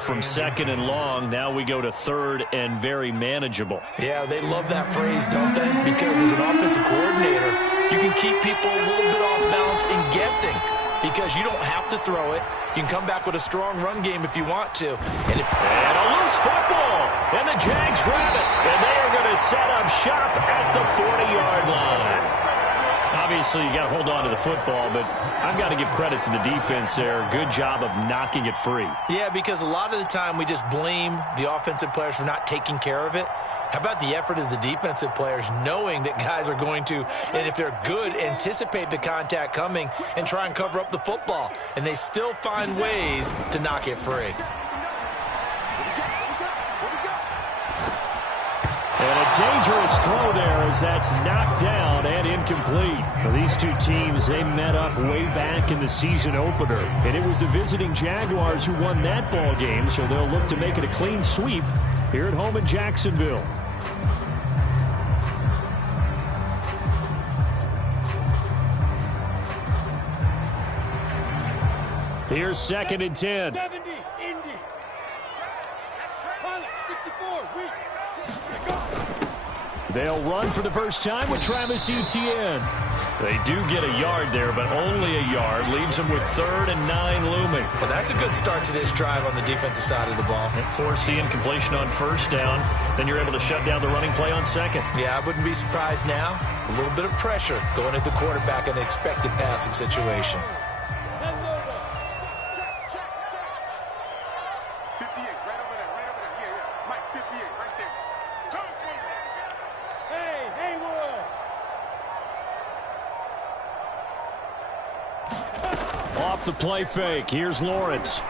From second and long, now we go to third and very manageable. Yeah, they love that phrase, don't they? Because as an offensive coordinator, you can keep people a little bit off balance and guessing because you don't have to throw it. You can come back with a strong run game if you want to. And a loose football, and the Jags grab it, and they are going to set up shop at the 40-yard line. Obviously, you got to hold on to the football, but I've got to give credit to the defense there. Good job of knocking it free. Yeah, because a lot of the time we just blame the offensive players for not taking care of it. How about the effort of the defensive players knowing that guys are going to, and if they're good, anticipate the contact coming and try and cover up the football. And they still find ways to knock it free. And a dangerous throw there as that's knocked down and incomplete. Well, these two teams, they met up way back in the season opener. And it was the visiting Jaguars who won that ball game, so they'll look to make it a clean sweep here at home in Jacksonville. Here's second and 10. 70, Indy. 64, weak. They'll run for the first time with Travis Etienne. They do get a yard there, but only a yard. Leaves them with 3rd and 9 looming. Well, that's a good start to this drive on the defensive side of the ball. Force the incompletion on first down. Then you're able to shut down the running play on second. Yeah, I wouldn't be surprised now. A little bit of pressure going at the quarterback in an expected passing situation. Off the play fake, here's Lawrence.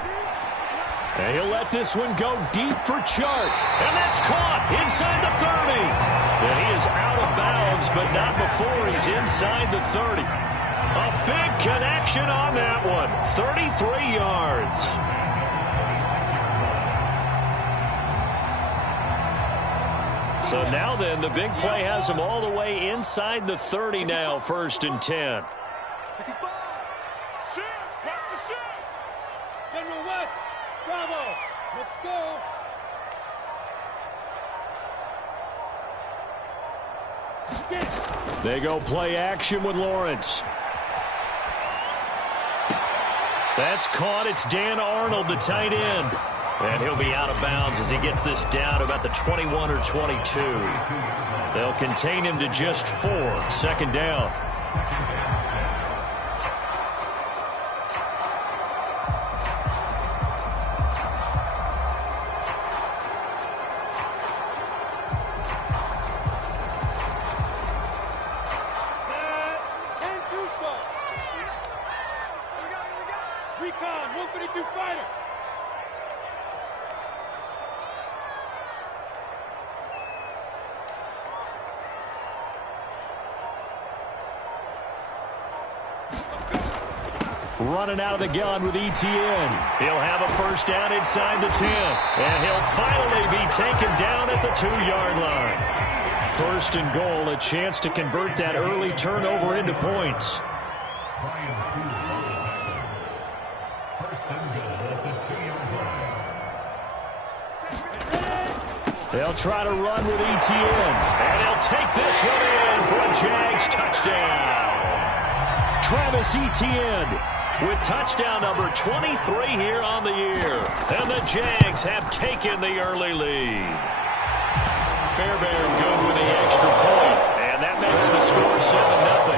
And he'll let this one go deep for Chark. And that's caught inside the 30. And he is out of bounds, but not before he's inside the 30. A big connection on that one. 33 yards. So now then, the big play has him all the way inside the 30 now, 1st and 10. General West, bravo, let's go. They go play action with Lawrence. That's caught. It's Dan Arnold, the tight end. And he'll be out of bounds as he gets this down about the 21 or 22. They'll contain him to just 4. 2nd down. Recon, 132 fighter. Running out of the gun with Etienne. He'll have a first down inside the 10. And he'll finally be taken down at the 2-yard line. 1st and goal, a chance to convert that early turnover into points. They'll try to run with Etienne. And he'll take this one in for a Jags touchdown. Travis Etienne with touchdown number 23 here on the year. And the Jags have taken the early lead. Fairbairn good with the extra point. And that makes the score 7-0.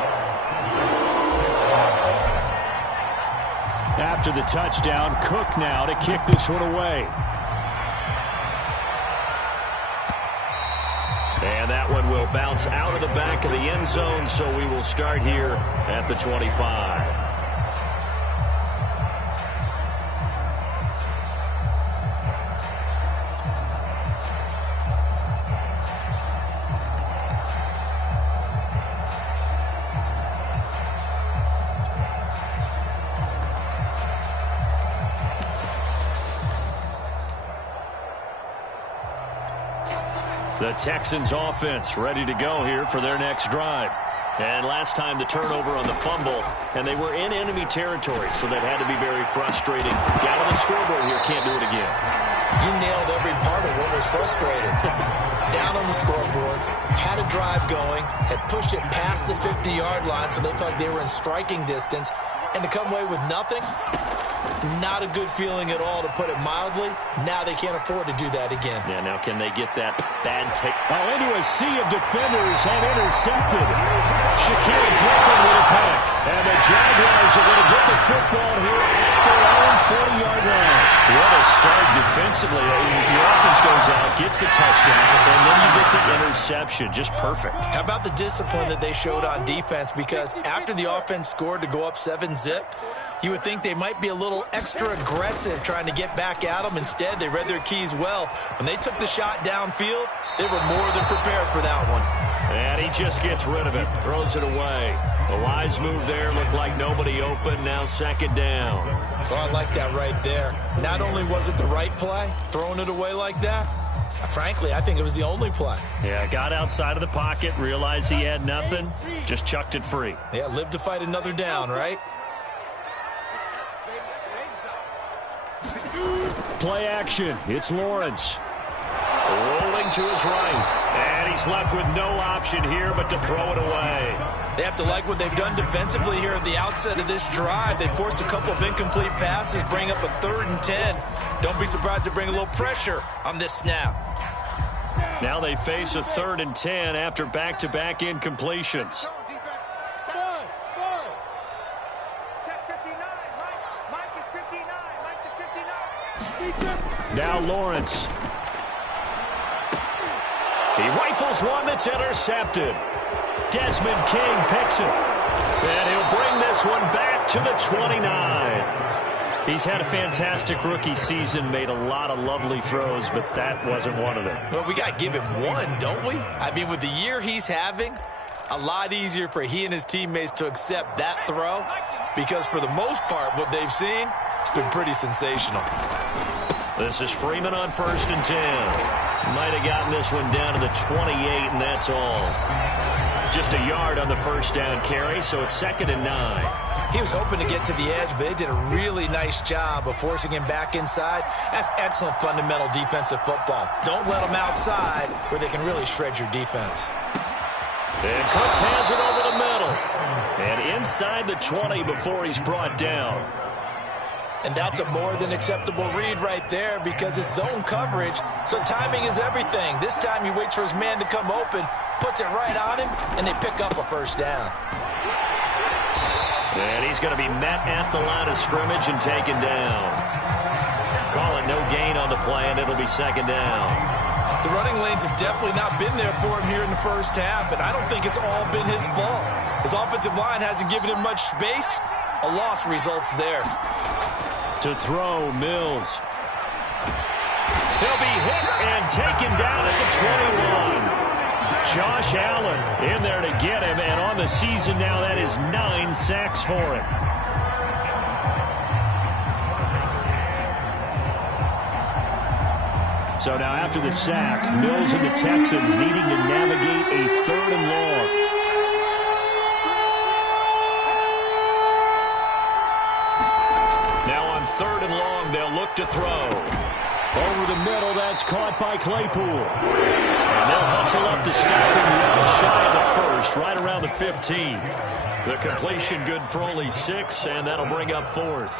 After the touchdown, Cook now to kick this one away. And that one will bounce out of the back of the end zone, so we will start here at the 25. The Texans offense ready to go here for their next drive. And last time the turnover on the fumble, and they were in enemy territory, so that had to be very frustrating. Down on the scoreboard here, can't do it again. You nailed every part of what was frustrating. Down on the scoreboard, had a drive going, had pushed it past the 50-yard line, so they felt like they were in striking distance, and to come away with nothing, not a good feeling at all, to put it mildly. Now they can't afford to do that again. Yeah, now can they get that bad take? Oh, into a sea of defenders and intercepted. Shaquille Griffin with a pack. And the Jaguars are going to get the football here at their own 40-yard line. What a start defensively. Your offense goes out, gets the touchdown, and then you get the interception. Just perfect. How about the discipline that they showed on defense? Because after the offense scored to go up 7-zip, you would think they might be a little extra aggressive trying to get back at them. Instead, they read their keys well. When they took the shot downfield, they were more than prepared for that one. And he just gets rid of it, throws it away. A wise move there, looked like nobody open, now second down. Oh, I like that right there. Not only was it the right play, throwing it away like that, frankly, I think it was the only play. Yeah, got outside of the pocket, realized he had nothing, just chucked it free. Yeah, live to fight another down, right? Play action. It's Lawrence. Rolling to his right. And he's left with no option here but to throw it away. They have to like what they've done defensively here at the outset of this drive. They forced a couple of incomplete passes, bring up a 3rd and 10. Don't be surprised to bring a little pressure on this snap. Now they face a 3rd and 10 after back-to-back incompletions. Now Lawrence. He rifles one that's intercepted. Desmond King picks it. And he'll bring this one back to the 29. He's had a fantastic rookie season, made a lot of lovely throws, but that wasn't one of them. Well, we got to give him one, don't we? I mean, with the year he's having, a lot easier for he and his teammates to accept that throw, because for the most part, what they've seen, it's been pretty sensational. This is Freeman on 1st and 10. Might have gotten this one down to the 28, and that's all. Just a yard on the first down carry, so it's 2nd and 9. He was hoping to get to the edge, but they did a really nice job of forcing him back inside. That's excellent fundamental defensive football. Don't let them outside where they can really shred your defense. And Cooks has it over the middle. And inside the 20 before he's brought down. And that's a more than acceptable read right there, because it's zone coverage, so timing is everything. This time he waits for his man to come open, puts it right on him, and they pick up a 1st down. And he's going to be met at the line of scrimmage and taken down. Call it no gain on the play, and it'll be 2nd down. The running lanes have definitely not been there for him here in the first half, and I don't think it's all been his fault. His offensive line hasn't given him much space. A loss results there. To throw, Mills. He'll be hit and taken down at the 21. Josh Allen in there to get him, and on the season now, that is 9 sacks for him. So now after the sack, Mills and the Texans needing to navigate a 3rd and long. Now on 3rd and long, they'll look to throw. Over the middle, that's caught by Claypool. And they'll hustle up to stop him well shy of the 1st, right around the 15. The completion good for only 6, and that'll bring up 4th.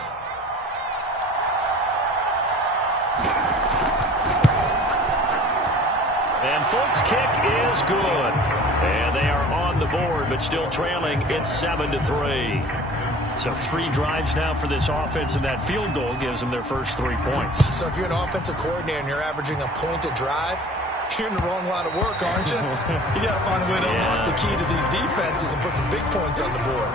And Folk's kick is good. And they are on the board, but still trailing. It's 7-3. So 3 drives now for this offense, and that field goal gives them their first 3 points. So if you're an offensive coordinator and you're averaging a point a drive, you're in the wrong line of work, aren't you? You got to find a way to unlock the key to these defenses and put some big points on the board.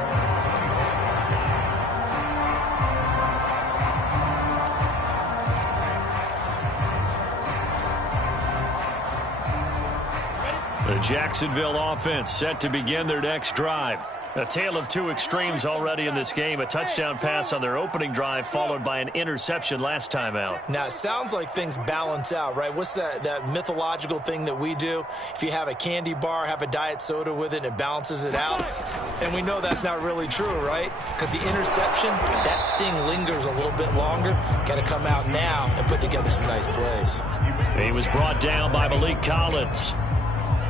The Jacksonville offense set to begin their next drive. A tale of two extremes already in this game. A touchdown pass on their opening drive followed by an interception last time out. Now, it sounds like things balance out, right? What's that mythological thing that we do? If you have a candy bar, have a diet soda with it, and it balances it out. And we know that's not really true, right? Because the interception, that sting lingers a little bit longer. Got to come out now and put together some nice plays. He was brought down by Malik Collins.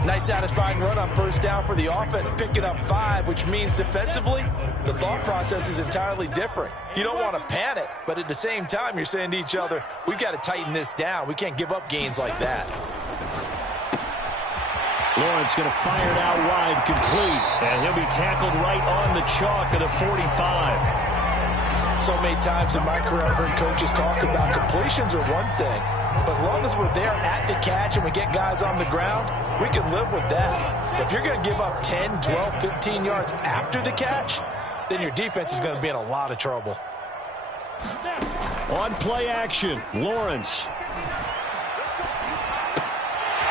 Nice satisfying run on first down for the offense, picking up 5, which means defensively, the thought process is entirely different. You don't want to panic, but at the same time, you're saying to each other, we've got to tighten this down. We can't give up gains like that. Lawrence going to fire it out wide, complete. And he'll be tackled right on the chalk of the 45. So many times in my career, I've heard coaches talk about completions are one thing, but as long as we're there at the catch and we get guys on the ground, we can live with that. But if you're going to give up 10, 12, 15 yards after the catch, then your defense is going to be in a lot of trouble. On play action, Lawrence.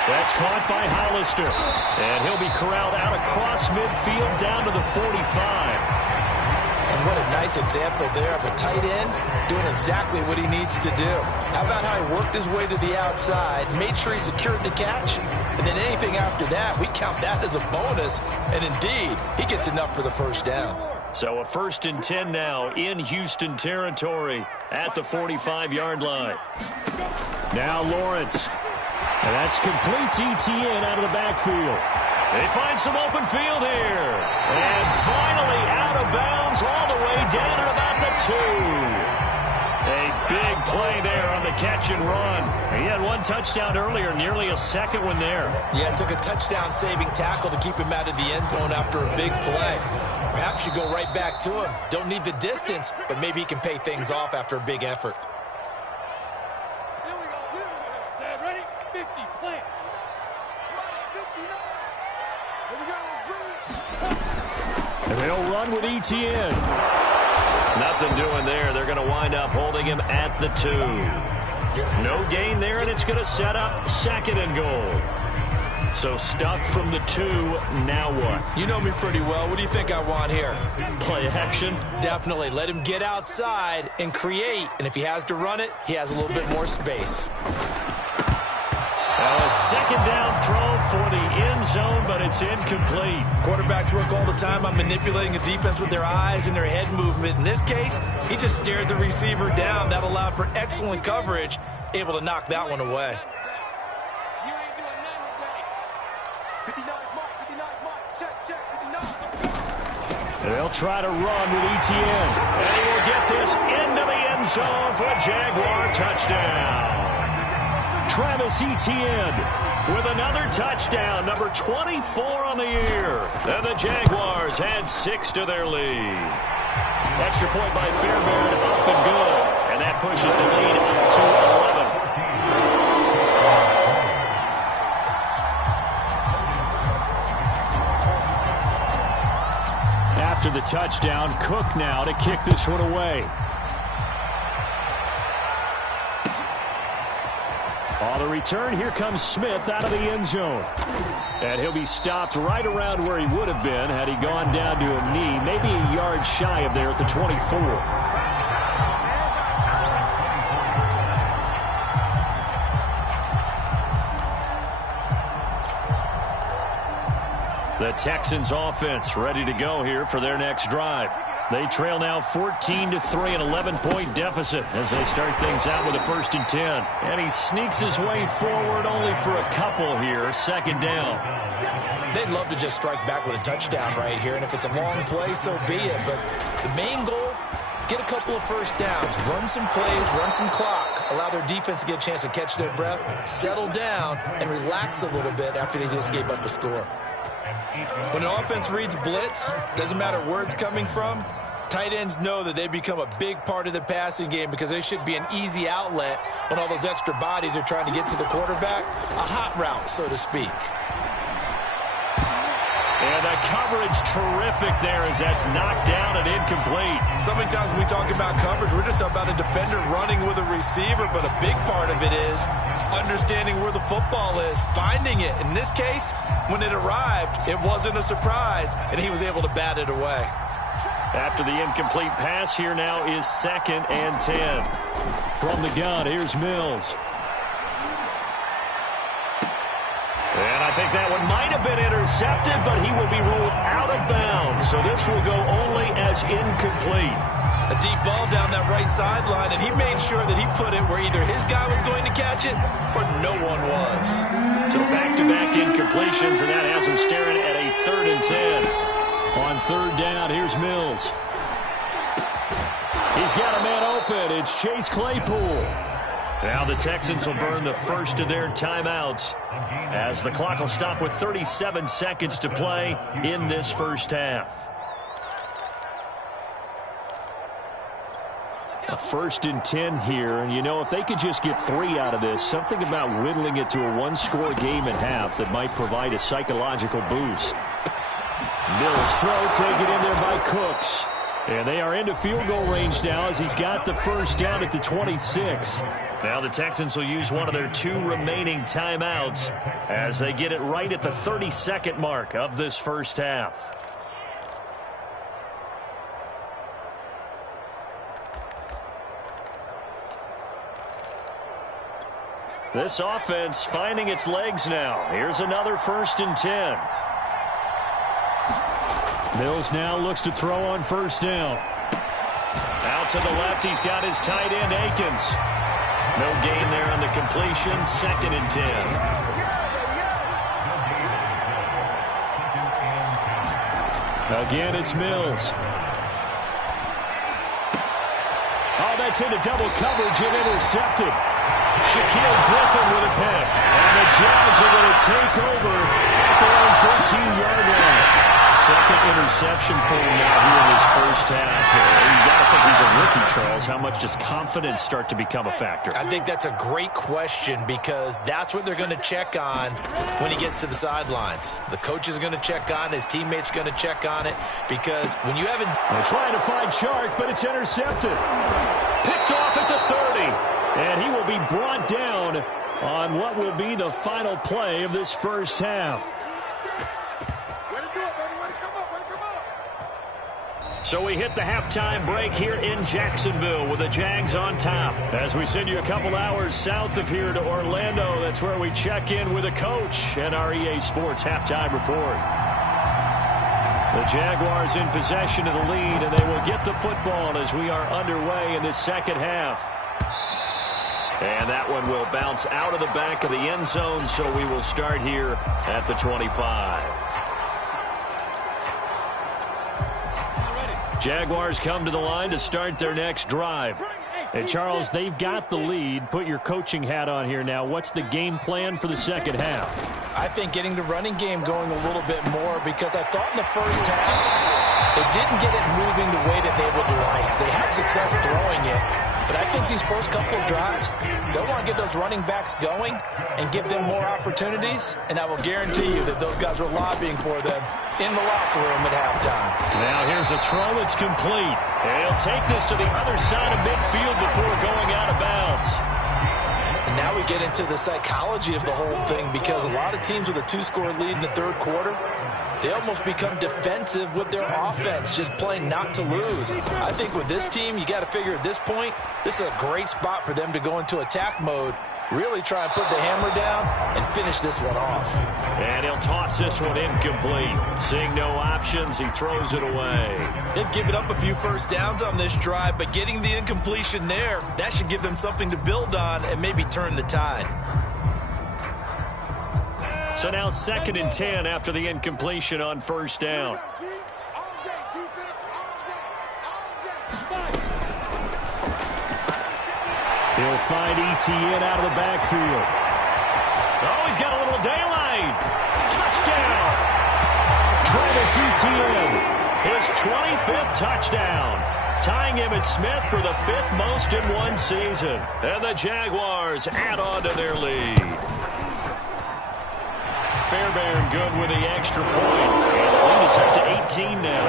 That's caught by Hollister. And he'll be corralled out across midfield down to the 45. And what a nice example there of a tight end doing exactly what he needs to do. How about how he worked his way to the outside, made sure he secured the catch, and then anything after that, we count that as a bonus. And indeed, he gets enough for the first down. So a 1st and 10 now in Houston territory at the 45-yard line. Now Lawrence. And that's complete to Etienne out of the backfield. They find some open field here. And finally out of bounds all the way down at about the 2. A big play there on the catch and run. He had one touchdown earlier, nearly a second one there. Yeah, it took a touchdown-saving tackle to keep him out of the end zone after a big play. Perhaps you go right back to him. Don't need the distance, but maybe he can pay things off after a big effort. Set, ready? 50, plant. And they'll run with Etienne. Nothing doing there. They're going to wind up holding him at the 2. No gain there, and it's going to set up 2nd and goal. So stuffed from the 2, now what? You know me pretty well. What do you think I want here? Play action? Definitely. Let him get outside and create. And if he has to run it, he has a little bit more space. A 2nd down throw for the end zone, but it's incomplete. Quarterbacks work all the time on manipulating a defense with their eyes and their head movement. In this case, he just stared the receiver down. That allowed for excellent coverage, able to knock that one away. They'll try to run with Etienne. And he will get this into the end zone for a Jaguar touchdown. Travis Etienne with another touchdown, number 24 on the year. And the Jaguars add 6 to their lead. Extra point by Fairbairn, up and good. And that pushes the lead up to 11. After the touchdown, Cook now to kick this one away. On the return, here comes Smith out of the end zone. And he'll be stopped right around where he would have been had he gone down to a knee, maybe a yard shy of there at the 24. The Texans offense ready to go here for their next drive. They trail now 14-3, an 11-point deficit as they start things out with a 1st and 10. And he sneaks his way forward only for a couple here, 2nd down. They'd love to just strike back with a touchdown right here, and if it's a long play, so be it. But the main goal, get a couple of 1st downs, run some plays, run some clock, allow their defense to get a chance to catch their breath, settle down, and relax a little bit after they just gave up a score. When an offense reads blitz, doesn't matter where it's coming from, tight ends know that they become a big part of the passing game because they should be an easy outlet when all those extra bodies are trying to get to the quarterback. A hot route, so to speak. And the coverage terrific there as that's knocked down and incomplete. So many times when we talk about coverage, we're just about a defender running with a receiver, but a big part of it is understanding where the football is, finding it. In this case, when it arrived, it wasn't a surprise, and he was able to bat it away. After the incomplete pass, here now is 2nd and 10. From the gun, here's Mills. And I think that one might have been intercepted, but he will be ruled out of bounds. So this will go only as incomplete. A deep ball down that right sideline, and he made sure that he put it where either his guy was going to catch it or no one was. So back-to-back incompletions, and that has him staring at a 3rd and 10. On 3rd down, here's Mills. He's got a man open. It's Chase Claypool. Now the Texans will burn the first of their timeouts as the clock will stop with 37 seconds to play in this first half. A 1st and 10 here, and you know, if they could just get 3 out of this, something about whittling it to a 1-score game at half that might provide a psychological boost. Mills throw taken in there by Cooks. And they are into field goal range now as he's got the first down at the 26. Now the Texans will use one of their 2 remaining timeouts as they get it right at the 32nd mark of this first half. This offense finding its legs now. Here's another 1st and 10. Mills now looks to throw on 1st down. Out to the left, he's got his tight end, Akins. No gain there on the completion, 2nd and 10. Again, it's Mills. Oh, that's into double coverage and intercepted. Shaquille Griffin with a pick. And the Jags are going to take over at their own 14-yard line. 2nd interception for him now here in his first half. You got to think he's a rookie, Charles. How much does confidence start to become a factor? I think that's a great question because that's what they're going to check on when he gets to the sidelines. The coach is going to check on, his teammates are going to check on it because when you haven't... They're trying to find Chark, but it's intercepted. Picked off at the 30. And he will be brought down on what will be the final play of this first half. So we hit the halftime break here in Jacksonville with the Jags on top. As we send you a couple hours south of here to Orlando, that's where we check in with a coach and our EA Sports halftime report. The Jaguars in possession of the lead, and they will get the football as we are underway in this second half. And that one will bounce out of the back of the end zone, so we will start here at the 25. Jaguars come to the line to start their next drive. And, Charles, they've got the lead. Put your coaching hat on here now. What's the game plan for the second half? I think getting the running game going a little bit more because I thought in the first half they didn't get it moving the way that they would like. They had success throwing it. But I think these first couple of drives, they'll want to get those running backs going and give them more opportunities. And I will guarantee you that those guys were lobbying for them in the locker room at halftime. Now here's a throw that's complete. And he'll take this to the other side of midfield before going out of bounds. And now we get into the psychology of the whole thing because a lot of teams with a 2-score lead in the third quarter, they almost become defensive with their offense, just playing not to lose. I think with this team, you got to figure at this point, this is a great spot for them to go into attack mode, really try and put the hammer down and finish this one off. And he'll toss this one incomplete. Seeing no options, he throws it away. They've given up a few first downs on this drive, but getting the incompletion there, that should give them something to build on and maybe turn the tide. So now 2nd and 10 after the incompletion on first down. He'll find Etienne out of the backfield. Oh, he's got a little daylight. Touchdown. Travis Etienne, his 25th touchdown. Tying Emmitt Smith for the 5th most in one season. And the Jaguars add on to their lead. Fairbairn good with the extra point. And the lead is up to 18 now.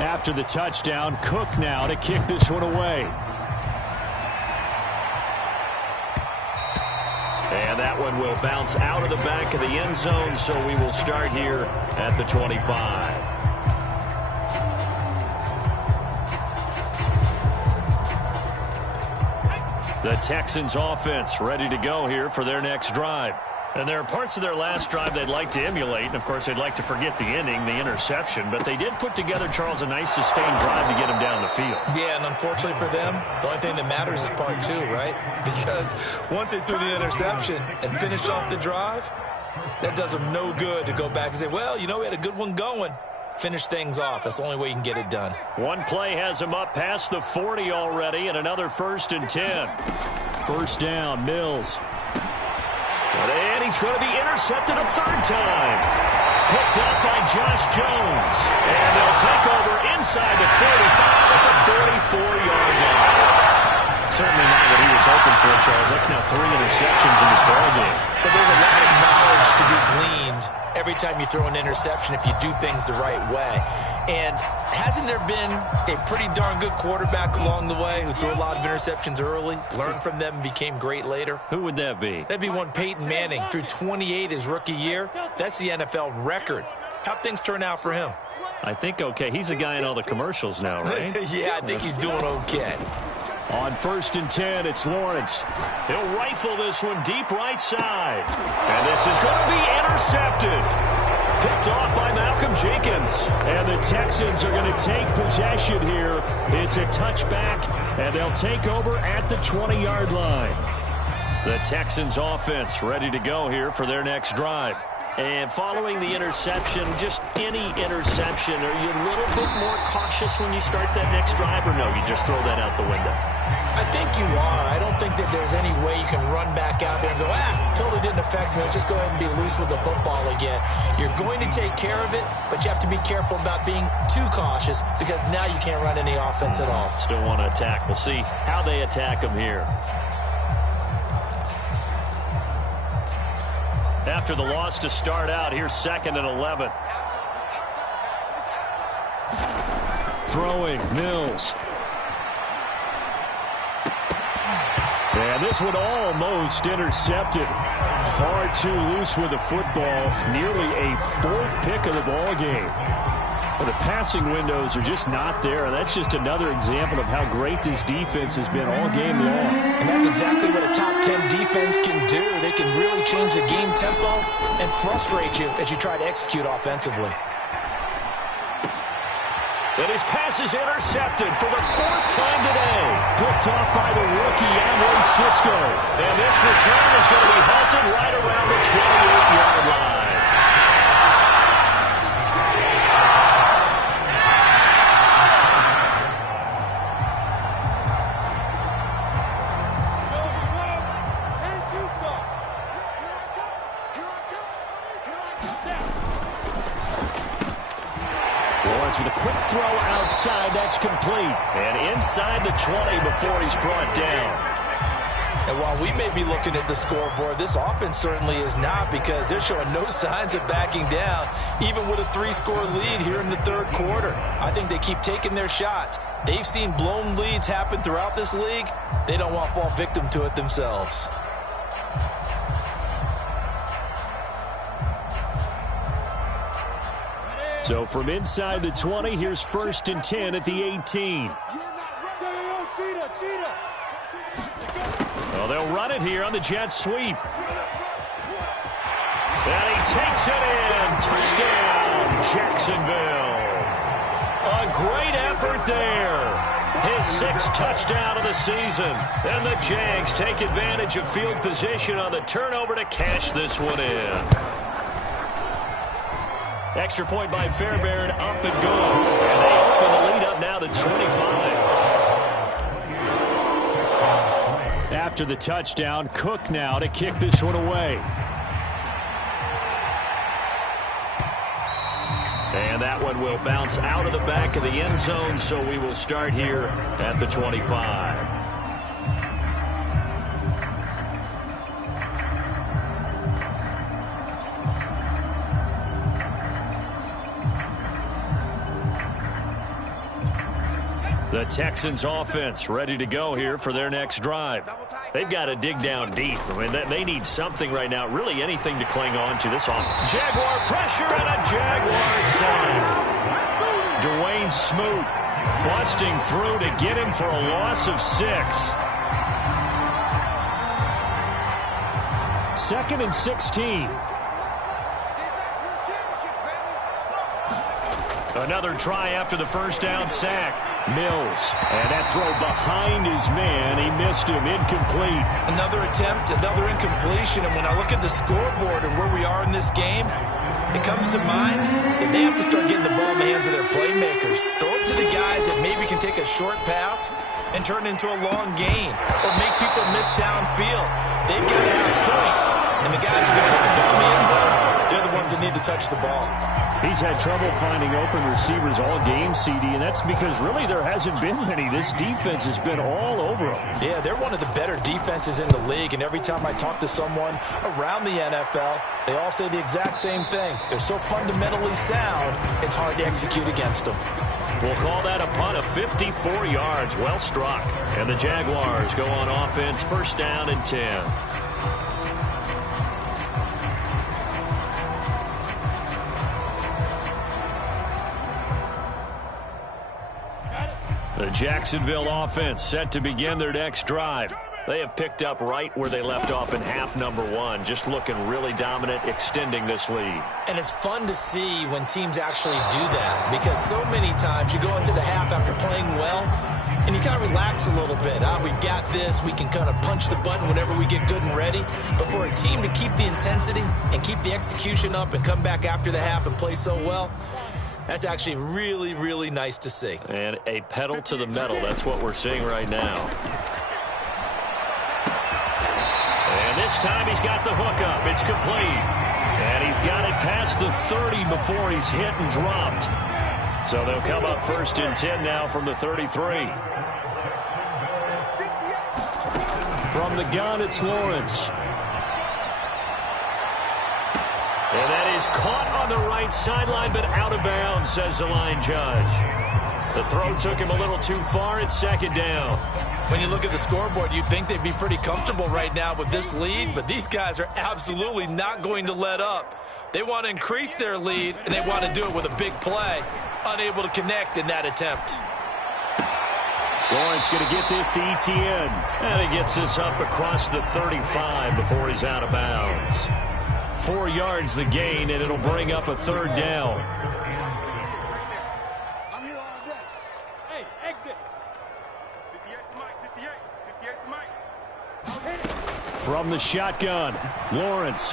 After the touchdown, Cook now to kick this one away. And that one will bounce out of the back of the end zone, so we will start here at the 25. The Texans offense ready to go here for their next drive. And there are parts of their last drive they'd like to emulate. And, of course, they'd like to forget the ending, the interception. But they did put together, Charles, a nice sustained drive to get him down the field. Yeah, and unfortunately for them, the only thing that matters is part two, right? Because once they threw the interception and finished off the drive, that does them no good to go back and say, well, you know, we had a good one going. Finish things off. That's the only way you can get it done. One play has him up past the 40 already, and another 1st and 10. First down, Mills. And he's going to be intercepted a third time. Picked up by Josh Jones. And they'll take over inside the 45 at the 44-yard line. Certainly not what he was hoping for, Charles. That's now 3 interceptions in this ballgame. But there's a lot of knowledge to be gleaned every time you throw an interception if you do things the right way. And hasn't there been a pretty darn good quarterback along the way who threw a lot of interceptions early, learned from them, and became great later? Who would that be? That'd be one Peyton Manning. Threw 28 his rookie year. That's the NFL record. How'd things turn out for him? I think okay. He's a guy in all the commercials now, right? Yeah, I think he's doing okay. On 1st and 10, it's Lawrence. He'll rifle this one deep right side. And this is going to be intercepted. Picked off by Malcolm Jenkins. And the Texans are going to take possession here. It's a touchback, and they'll take over at the 20-yard line. The Texans offense ready to go here for their next drive. And following the interception, just any interception, are you a little bit more cautious when you start that next drive, or no, you just throw that out the window? I think you are. I don't think that there's any way you can run back out there and go, totally didn't affect me. Let's just go ahead and be loose with the football again. You're going to take care of it, but you have to be careful about being too cautious because now you can't run any offense at all. Still want to attack. We'll see how they attack them here. After the loss to start out, here's 2nd and 11. Throwing, Mills. And this one almost intercepted. Far too loose with the football. Nearly a 4th pick of the ball game. But the passing windows are just not there. And that's just another example of how great this defense has been all game long. And that's exactly what a top 10 defense can do. They can really change the game tempo and frustrate you as you try to execute offensively. And his pass is intercepted for the 4th time today. Picked off by the rookie, Amway Cisco. And this return is going to be halted right around the 28-yard line. With a quick throw outside, that's complete. And inside the 20 before he's brought down. And while we may be looking at the scoreboard, this offense certainly is not, because they're showing no signs of backing down, even with a 3-score lead here in the 3rd quarter. I think they keep taking their shots. They've seen blown leads happen throughout this league. They don't want to fall victim to it themselves. So from inside the 20, here's 1st and 10 at the 18. Well, they'll run it here on the jet sweep. And he takes it in. Touchdown, Jacksonville. A great effort there. His 6th touchdown of the season. And the Jags take advantage of field position on the turnover to cash this one in. Extra point by Fairbairn, up and good. And they open the lead up now to 25. After the touchdown, Cook now to kick this one away. And that one will bounce out of the back of the end zone, so we will start here at the 25. Texans offense ready to go here for their next drive. They've got to dig down deep. I mean, they need something right now, really anything to cling on to this offense. Jaguar pressure and a Jaguar sack. Dwayne Smoot busting through to get him for a loss of 6. 2nd and 16. Another try after the first down sack. Mills. And that throw behind his man. He missed him. Incomplete. Another attempt, another incompletion. And when I look at the scoreboard and where we are in this game, it comes to mind that they have to start getting the ball in the hands of their playmakers. Throw it to the guys that maybe can take a short pass and turn it into a long gain or make people miss downfield. They've got to have points. And the guys who are going to put the ball in the end zone, they're the ones that need to touch the ball. He's had trouble finding open receivers all game, CD, and that's because really there hasn't been many. This defense has been all over them. Yeah, they're one of the better defenses in the league, and every time I talk to someone around the NFL, they all say the exact same thing. They're so fundamentally sound, it's hard to execute against them. We'll call that a punt of 54 yards. Well struck. And the Jaguars go on offense, 1st down and 10. The Jacksonville offense set to begin their next drive. They have picked up right where they left off in half number 1, just looking really dominant, extending this lead. And it's fun to see when teams actually do that, because so many times you go into the half after playing well, and you kind of relax a little bit. We've got this. We can kind of punch the button whenever we get good and ready. But for a team to keep the intensity and keep the execution up and come back after the half and play so well, that's actually really, really nice to see. And a pedal to the metal. That's what we're seeing right now. And this time he's got the hook up. It's complete. And he's got it past the 30 before he's hit and dropped. So they'll come up 1st and 10 now from the 33. From the gun, it's Lawrence. And that is caught on the right sideline, but out of bounds, says the line judge. The throw took him a little too far. It's 2nd down. When you look at the scoreboard, you'd think they'd be pretty comfortable right now with this lead, but these guys are absolutely not going to let up. They want to increase their lead, and they want to do it with a big play. Unable to connect in that attempt. Lawrence going to get this to Etienne. And he gets this up across the 35 before he's out of bounds. 4 yards the gain, and it'll bring up a 3rd down. I'm here all day. Hey, exit. 58's Mike, 58's Mike. I'll hit it. From the shotgun, Lawrence.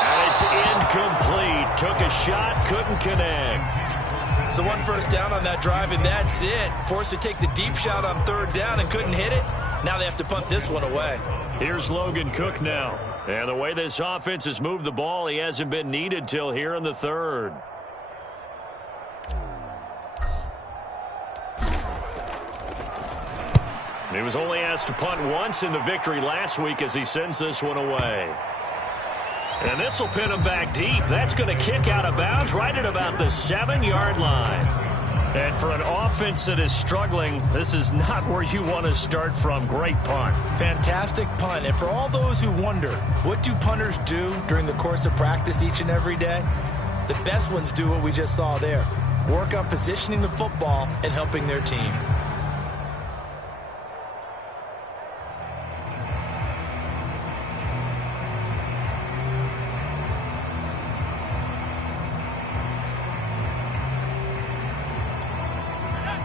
And it's incomplete. Took a shot, couldn't connect. So 1 first down on that drive, and that's it. Forced to take the deep shot on 3rd down and couldn't hit it. Now they have to punt this one away. Here's Logan Cook now. And the way this offense has moved the ball, he hasn't been needed till here in the 3rd. He was only asked to punt once in the victory last week as he sends this one away. And this will pin him back deep. That's going to kick out of bounds right at about the 7-yard line. And for an offense that is struggling, this is not where you want to start from. Great punt. Fantastic punt. And for all those who wonder, what do punters do during the course of practice each and every day? The best ones do what we just saw there. Work on positioning the football and helping their team.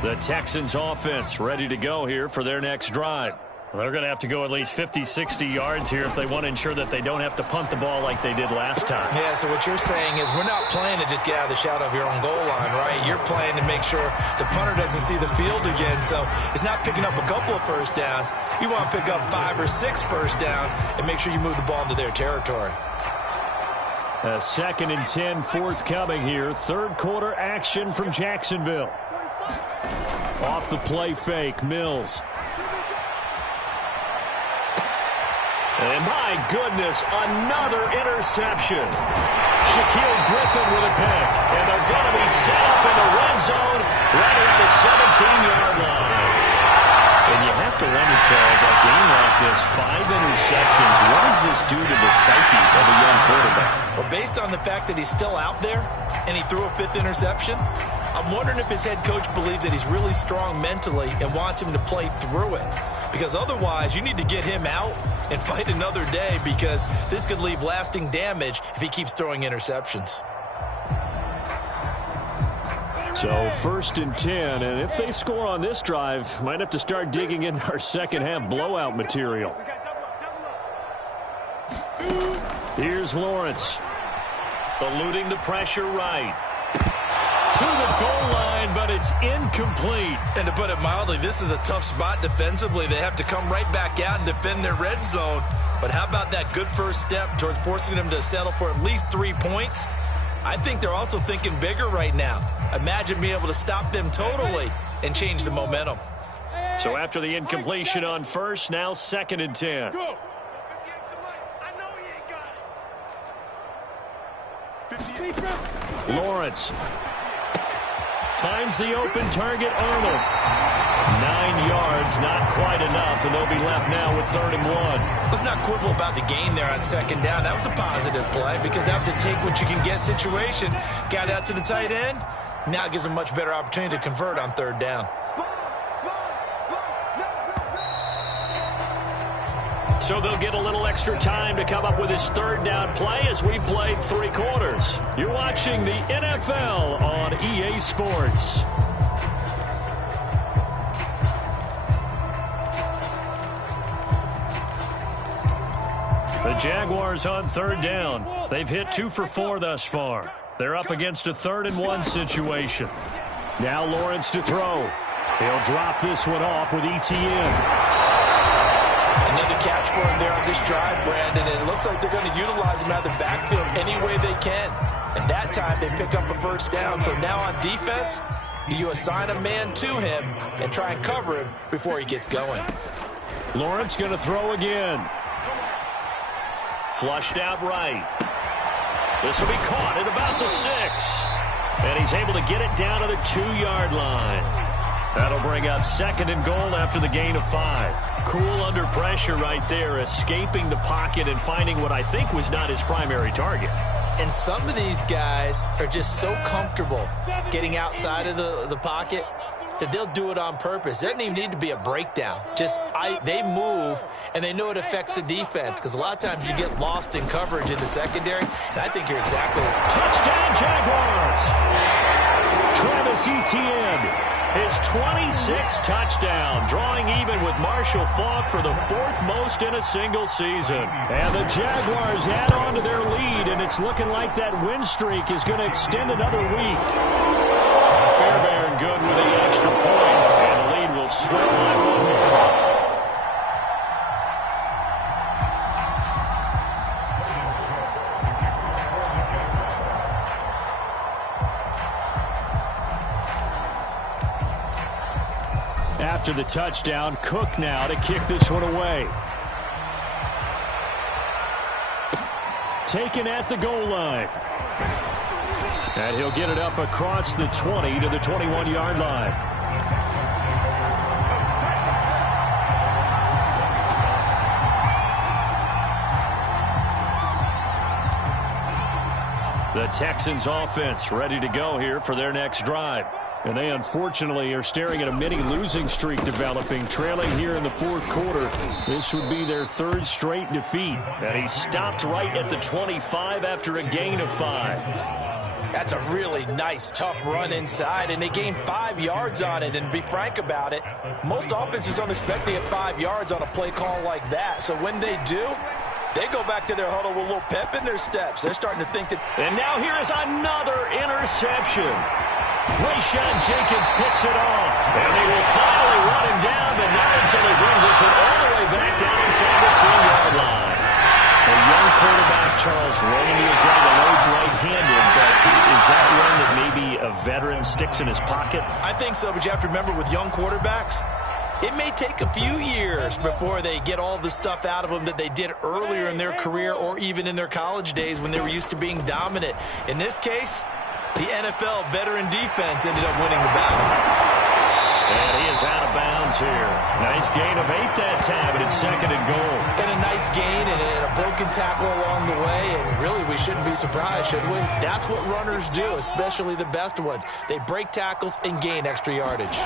The Texans offense ready to go here for their next drive. They're going to have to go at least 50, 60 yards here if they want to ensure that they don't have to punt the ball like they did last time. Yeah, so what you're saying is we're not playing to just get out of the shadow of your own goal line, right? You're playing to make sure the punter doesn't see the field again. So it's not picking up a couple of first downs. You want to pick up 5 or 6 first downs and make sure you move the ball into their territory. A 2nd and 10 forthcoming here. 3rd quarter action from Jacksonville. Off the play fake, Mills. And my goodness, another interception. Shaquille Griffin with a pick. And they're going to be set up in the red zone right around the 17-yard line. And you have to wonder, Charles, a game like this, 5 interceptions, what does this do to the psyche of a young quarterback? Well, based on the fact that he's still out there and he threw a 5th interception, I'm wondering if his head coach believes that he's really strong mentally and wants him to play through it. Because otherwise, you need to get him out and fight another day, because this could leave lasting damage if he keeps throwing interceptions. So 1st and 10, and if they score on this drive, might have to start digging in our second half blowout material. Here's Lawrence, eluding the pressure right. To the goal line, but it's incomplete. And to put it mildly, this is a tough spot defensively. They have to come right back out and defend their red zone. But how about that good first step towards forcing them to settle for at least 3 points? I think they're also thinking bigger right now. Imagine being able to stop them totally and change the momentum. So after the incompletion on first, now 2nd and 10. Lawrence finds the open target, Arnold. 9 yards, not quite enough, and they'll be left now with 3rd and 1. Let's not quibble about the gain there on 2nd down. That was a positive play, because that was a take-what-you-can-get situation. Got out to the tight end. Now it gives them a much better opportunity to convert on 3rd down. So they'll get a little extra time to come up with his 3rd down play as we played 3 quarters. You're watching the NFL on EA Sports. The Jaguars on 3rd down. They've hit 2 for 4 thus far. They're up against a 3rd and 1 situation. Now Lawrence to throw. He'll drop this one off with ETN. Another catch for him there on this drive, Brandon, and it looks like they're going to utilize him out of the backfield any way they can. And that time they pick up a 1st down. So now on defense, do you assign a man to him and try and cover him before he gets going? Lawrence going to throw again. Flushed out right. This will be caught at about the 6. And he's able to get it down to the 2-yard line. That'll bring up 2nd and goal after the gain of 5. Cool under pressure right there, escaping the pocket and finding what I think was not his primary target. And some of these guys are just so comfortable getting outside of the pocket that they'll do it on purpose. It doesn't even need to be a breakdown. They move, and they know it affects the defense, because a lot of times you get lost in coverage in the secondary, and I think you're exactly right. Touchdown, Jaguars! Travis Etienne, his 26th touchdown, drawing even with Marshall Faulk for the 4th most in a single season. And the Jaguars add on to their lead, and it's looking like that win streak is going to extend another week. Fairbairn good with the extra point, and the lead will swell by 1 more. After the touchdown, Cook now to kick this one away. Taken at the goal line. And he'll get it up across the 20 to the 21-yard line. The Texans offense ready to go here for their next drive. And they unfortunately are staring at a mini losing streak developing, trailing here in the 4th quarter. This would be their 3rd straight defeat. And he stopped right at the 25 after a gain of 5. That's a really nice, tough run inside, and they gained 5 yards on it. And to be frank about it, most offenses don't expect to get 5 yards on a play call like that. So when they do, they go back to their huddle with a little pep in their steps. They're starting to think that. And now here is another interception. Rayshawn Jenkins picks it off. And they will finally run him down, but not until he brings this one all the way back down inside the 10-yard line. A young quarterback, Charles, rolling to his right. I know he's right-handed, but is that one that maybe a veteran sticks in his pocket? I think so, but you have to remember with young quarterbacks, It may take a few years before they get all the stuff out of them that they did earlier in their career or even in their college days when they were used to being dominant. In this case, the NFL veteran defense ended up winning the battle. And he is out of bounds here. Nice gain of 8 that time, but it's 2nd and goal. And a nice gain and a broken tackle along the way, and really we shouldn't be surprised, should we? That's what runners do, especially the best ones. They break tackles and gain extra yardage.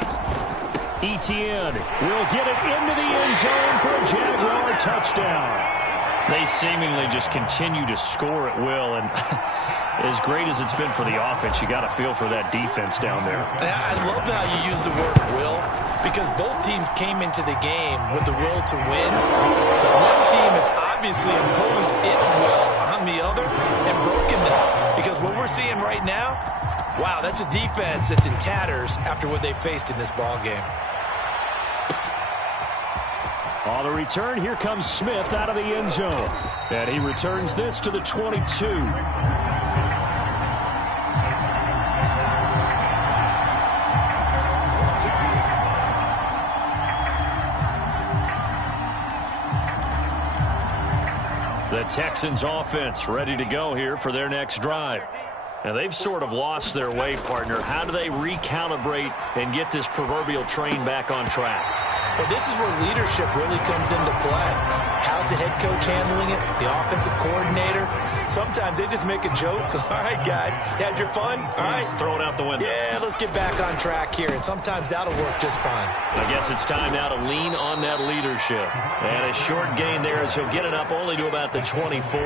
Etienne will get it into the end zone for a Jaguar touchdown. They seemingly just continue to score at will, and as great as it's been for the offense, you got to feel for that defense down there. I love how you use the word will, because both teams came into the game with the will to win, but one team has obviously imposed its will on the other and broken that, because what we're seeing right now, wow, that's a defense that's in tatters after what they faced in this ball game. On the return, here comes Smith out of the end zone. And he returns this to the 22. The Texans offense ready to go here for their next drive. Now, they've sort of lost their way, partner. How do they recalibrate and get this proverbial train back on track? Well, this is where leadership really comes into play. How's the head coach handling it? The offensive coordinator? Sometimes they just make a joke. All right, guys, had your fun? All right. Throw it out the window. Yeah, let's get back on track here. And sometimes that'll work just fine. I guess it's time now to lean on that leadership. And a short gain there as he'll get it up only to about the 24.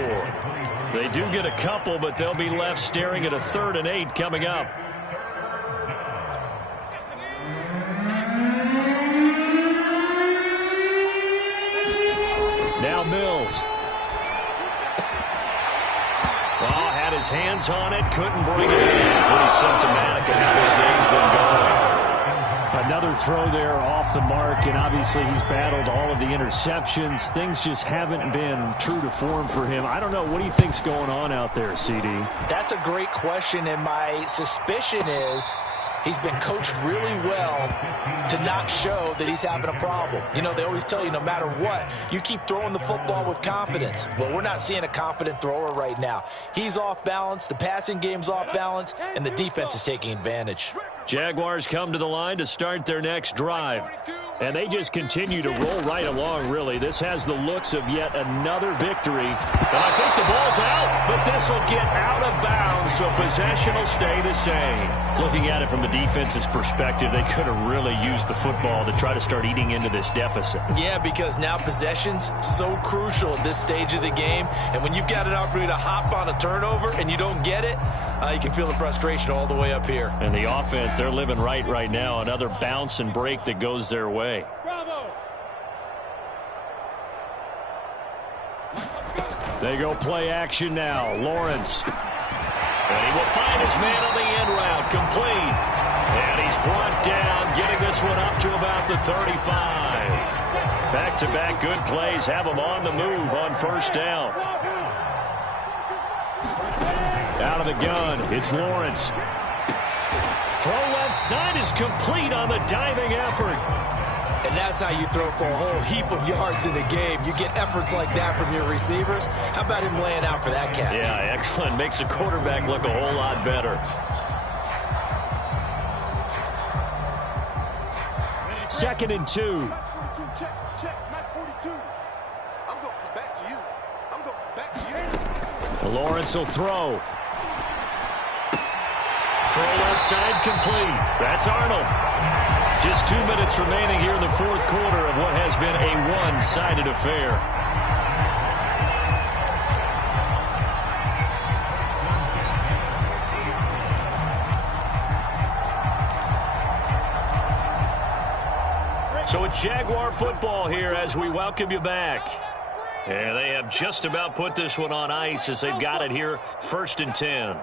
They do get a couple, but they'll be left staring at a 3rd and 8 coming up. Now Mills. Well, had his hands on it, couldn't bring it in. Pretty symptomatic of how this game's been going. Another throw there off the mark, and obviously he's battled all of the interceptions. Things just haven't been true to form for him. I don't know. What do you think's going on out there, CD? That's a great question, and my suspicion is he's been coached really well to not show that he's having a problem. You know, they always tell you no matter what, you keep throwing the football with confidence. Well, we're not seeing a confident thrower right now. He's off balance, the passing game's off balance, and the defense is taking advantage. Jaguars come to the line to start their next drive. And they just continue to roll right along, really. This has the looks of yet another victory. And I think the ball's out, but this will get out of bounds, so possession will stay the same. Looking at it from the defense's perspective, they could have really used the football to try to start eating into this deficit. Yeah, because now possession's so crucial at this stage of the game. And when you've got an opportunity to hop on a turnover and you don't get it, you can feel the frustration all the way up here. And the offense, they're living right now. Another bounce and break that goes their way. Bravo. They go play action now. Lawrence. And he will find his man on the end route. Complete. And he's brought down, getting this one up to about the 35. Back-to-back good plays have him on the move on 1st down. Out of the gun, it's Lawrence. Throw left side is complete on the diving effort. And that's how you throw for a whole heap of yards in the game. You get efforts like that from your receivers. How about him laying out for that cat? Yeah, excellent. Makes the quarterback look a whole lot better. 2nd and 2. Check, Mike 42. I'm going to come back to you. I'm going to come back to you. Lawrence will throw. Throw left side complete. That's Arnold. Just 2 minutes remaining here in the 4th quarter of what has been a one-sided affair. So it's Jaguar football here as we welcome you back. And they have just about put this one on ice as they've got it here, 1st and 10.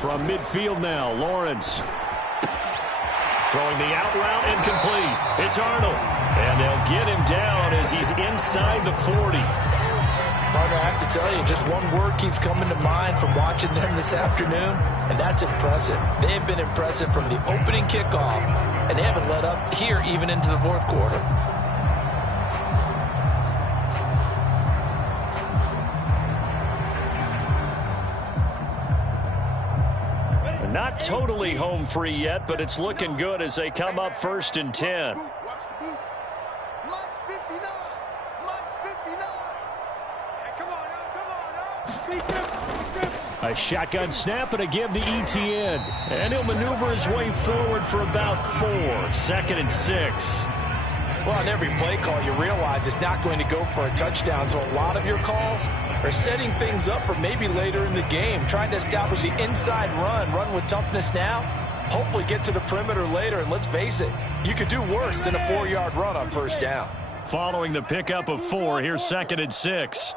From midfield now, Lawrence. Throwing the out route incomplete. It's Arnold. And they'll get him down as he's inside the 40. Partner, I have to tell you, just one word keeps coming to mind from watching them this afternoon, and that's impressive. They have been impressive from the opening kickoff, and they haven't let up here even into the fourth quarter. Not totally home free yet, but it's looking good as they come up 1st and 10. A shotgun snap and a give to Etienne. And he'll maneuver his way forward for about 4. 2nd and 6. Well, on every play call, you realize it's not going to go for a touchdown. So a lot of your calls are setting things up for maybe later in the game, trying to establish the inside run with toughness now, hopefully get to the perimeter later. And let's face it, you could do worse than a 4-yard run on 1st down. Following the pickup of 4, here's 2nd and 6.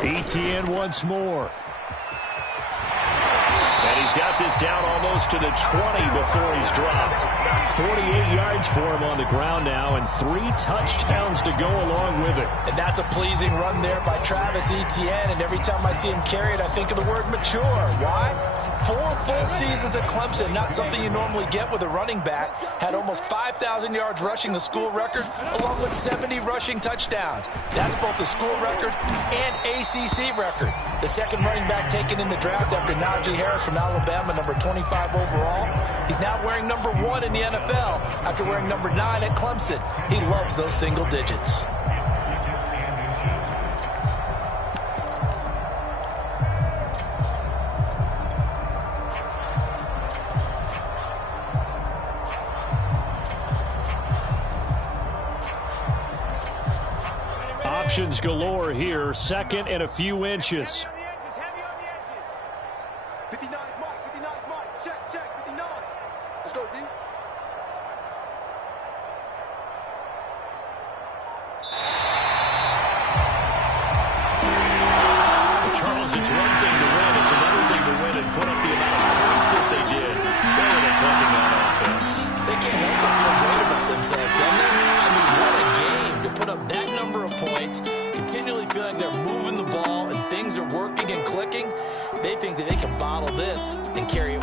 Etienne once more. And he's got this down almost to the 20 before he's dropped. 48 yards for him on the ground now and 3 touchdowns to go along with it. And that's a pleasing run there by Travis Etienne. And every time I see him carry it, I think of the word mature. Why? 4 full seasons at Clemson, not something you normally get with a running back. Had almost 5,000 yards rushing, the school record, along with 70 rushing touchdowns. That's both the school record and ACC record. The second running back taken in the draft after Najee Harris from Alabama, number 25 overall. He's now wearing number 1 in the NFL after wearing number 9 at Clemson. He loves those single digits. Options galore here. 2nd and a few inches.